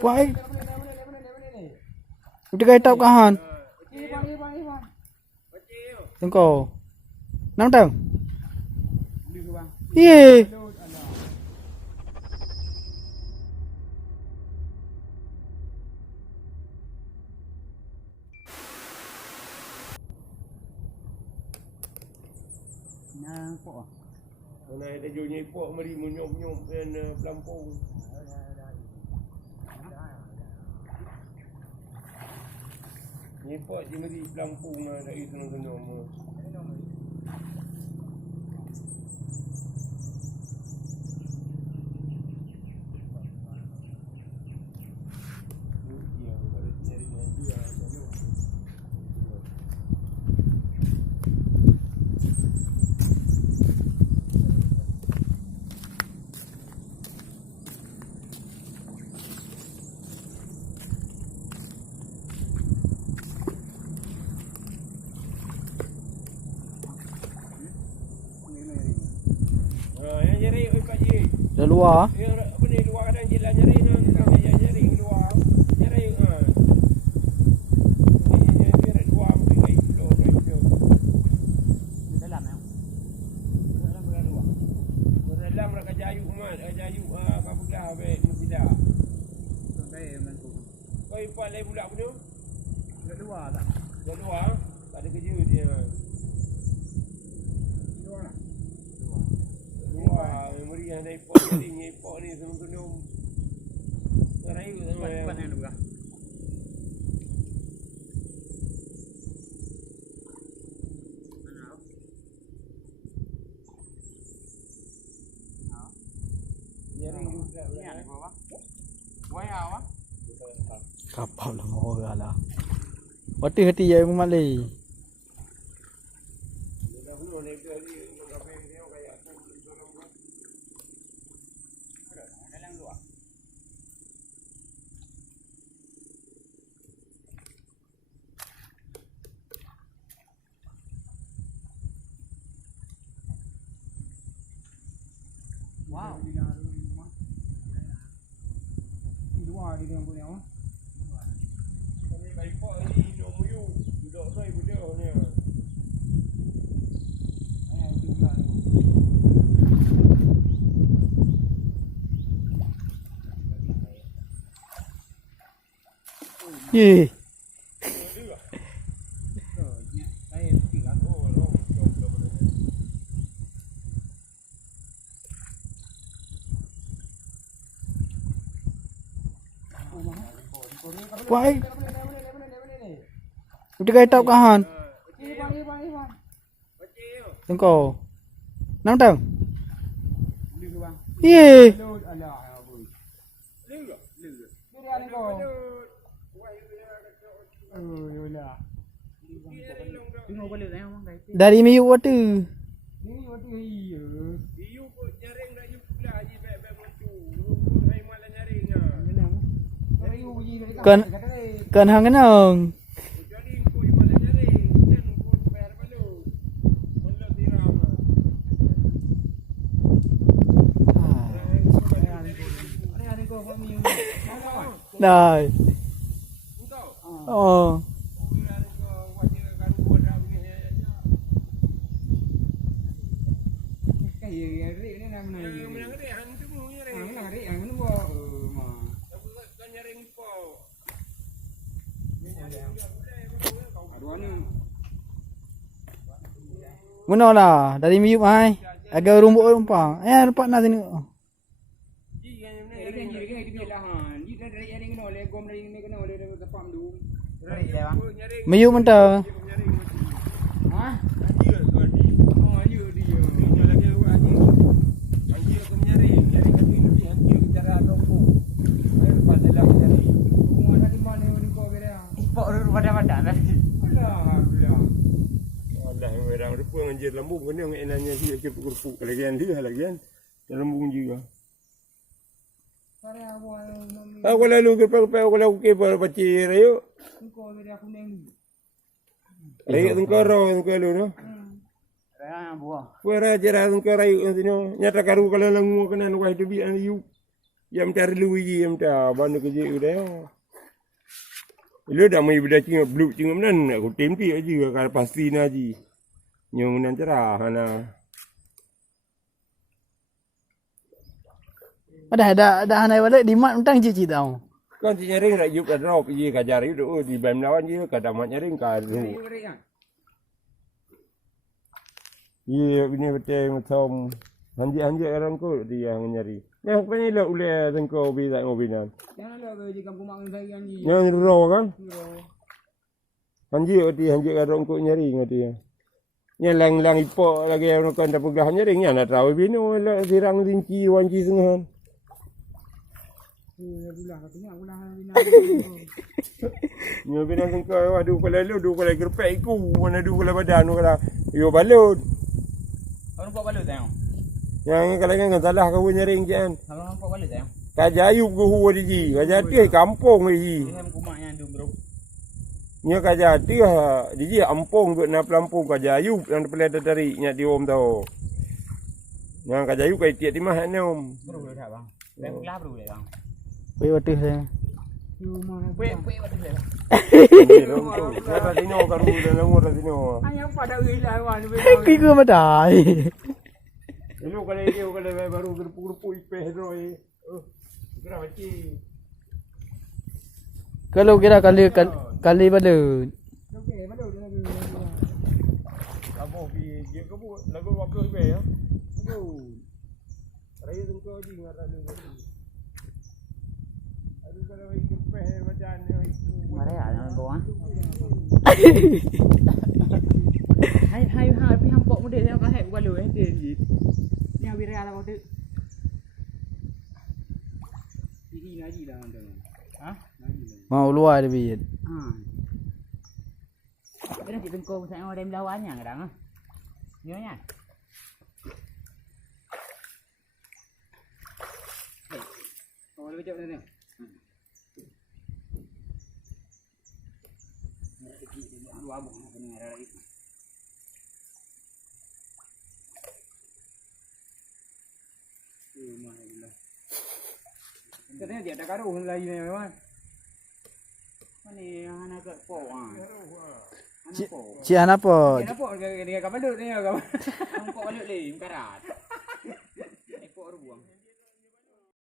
Why? Udah kayak tau kahan. Tengko. Nang tang. Iya. Nang po. Mana ada jualnya ipok mari menyom-nyom dan pelampung. Ni ipok je mari pelampung ada itu nang-nang. Nyari oi Pak Ji. Dah luar. Ya apa ni luar kadang jelas nyari nang nyari luar. Nyari Ni nyari luar pergi kilo. Dalam ya. Dalam luar. Dalam nak jayu mat, jayu apa belah be mesidah. Sampai mantu. Kau ipat lai pula punya? Dah luar tak? Dah luar. Tak ada kerja dia. Wah, memori yang dari ipok ni, ipok ni senung-senung. Ngerayu sama yang. Cepat yang dua. Nyaring juga. Ni ada apa? Wai apa? Kapal lah orang lah. Hati-hati ya memali. Dahulu ni ke ni apa yang dia kayak Dalam luar. Wow. Di luar di dalam punya apa? ni kayak ipok ni duduk muyu, duduk soi budak ni. Ye. Why? Udah kayak tau kahan. Tengko. Nang tang. Iya. Dari miyu waktu. Iu pun nyaring dah iu pula haji baik-baik mentu. Hai malah nyaring Kan hang kenang. Jadi ku malah nyaring. Jan ku bayar balu. Mulut tiram. Dah. Engkau. Oh. Mana lah dari miyu ai. Agak rumput rumpang. Nampak nak sini. Miyu mentah. Orang rupa anjir lambung kena enaknya dia ke kerupuk lagian dia lagian lambung juga. Aku lalu kerupuk kalau ke pacir ayo. Ayo tengkoro tengkoro no. Buah. Puara jera tengkoro ayo sini nyata karu kalau langu kena wah tu bian yu. Yang terlalu yang dah bandu kerja udah. Lu dah mai benda cingap blue cingap nan aku tempi aja kalau pasti naji. Nyong nan cerah ana. Ada hanai balik di mat mentang cici tau. Kan nyaring rak yuk drop je kajar itu di bam lawan je kada mat nyaring ka ru. Ye ini betul macam hanji orang ko dia yang nyari. Yang penila ule tengko bi tak ngobinan. Jangan lah di kampung mak saya ni. Yang ro kan? Hanji orang ko nyari ngati. Yang lang ipo lagi orang kan dah pegah nyari nya nak tahu bino la sirang rinci wanci sengahan. Ya bulah katanya bulah bina. Nyo bina tengko aduh kala lu du kala gerpek iku mana du kala badan kala yo balut. Orang buat balut tayang. Yang kalau salah kau nyaring kan. Orang buat balut tayang. Kajayu ke huwa di kajati kampung ni. Dia kumak yang dum bro. Nya kajati di ampung ke na pelampung kajayu yang pelada dari nya di om tau. Yang kajayu kai tiat di mah ni om. Bro dah bang. Dah kelah bro dah bang. Wei waduh saya. Puik waduh dah. Kata dino karu dan ngor dino. Ayam pada wilayah wan. Kiku madai. Lu kalau baru gerpu-gerpu ipeh roi. Kira macam. Kalau kira kali balut. Okey, balut dah. Kamu pi dia kamu lagu waktu ipeh ya. Aduh. Raya tengko di ngaran lu. Aduh kalau ipeh macam itu. Mari ada kau ah. Hai pi hampok muda saya kahek balut dia ni. Yang viral lah waktu. Ini ngaji dah anda. Ha? Ngaji dah. Mau luar dia biyat. Ha. Kena cik tengkong saya orang lawannya kadang ah. Nyonya. Oh, lebih cepat ni. Dua abang nak kena ada lagi. Katanya dia ada karuh lagi ni memang. Mana anak kat po ah. Anak po. Cian apa? Anak po dia kapal duduk ni kapal. Anak po balut ni karat.